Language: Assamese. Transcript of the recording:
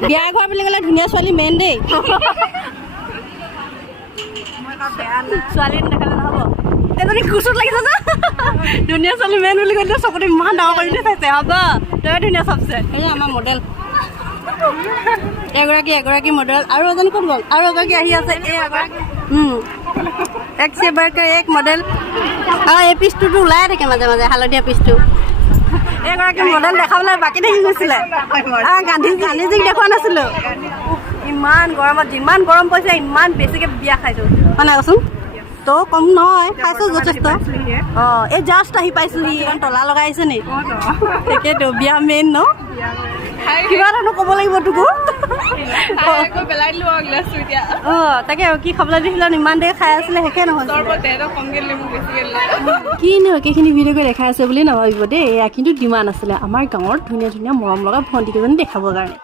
বিয়া ঘৰ বুলি ক'লে ধুনীয়া ছোৱালী মেইন দেই ছোৱালী দেখালে নহ'ব এজনী খুচুত লাগিছে যে ধুনীয়া ছোৱালী মেইন বুলি ক'লে চকুত ইমান ডাঙৰ কৰি চাইছে হ'ব তই ধুনীয়া চাবছে এই আমাৰ মডেল এগৰাকী মডেল আৰু এজনী ক'ত গ'ল আৰু এগৰাকী আহি আছে এই এগৰাকী এক চেবাৰকে এক মডেল আৰু এই পিচটোতো ওলাই থাকে মাজে মাজে হালধীয়া পিচটো এগৰাকী মডেল দেখাবলৈ বাকী থাকি গৈছিলে গান্ধীজীক দেখুওৱা নাছিলোঁ ইমান গৰমত যিমান গৰম পৰিছে ইমান বেছিকৈ বিয়া খাইছোঁ মানে কচোন তো কম নহয় খাইছোঁ যথেষ্ট অঁ এই জাষ্ট আহি পাইছোঁহি ইমান তলা লগাই আহিছে নি তাকেতো বিয়া মেইন ন কিবা এটা ক'ব লাগিব তোকো অঁ তাকে কি খাবলৈ দিছিলে ইমান দেৰি খাই আছিলে শেষে নহয় কিনো একেখিনি ভিডিঅ' কৰি দেখাই আছে বুলি নাভাবিব দেই এয়া কিন্তু ডিমাণ্ড আছিলে আমাৰ গাঁৱৰ ধুনীয়া ধুনীয়া মৰম লগা ভণ্টিকেইজনী দেখাবৰ কাৰণে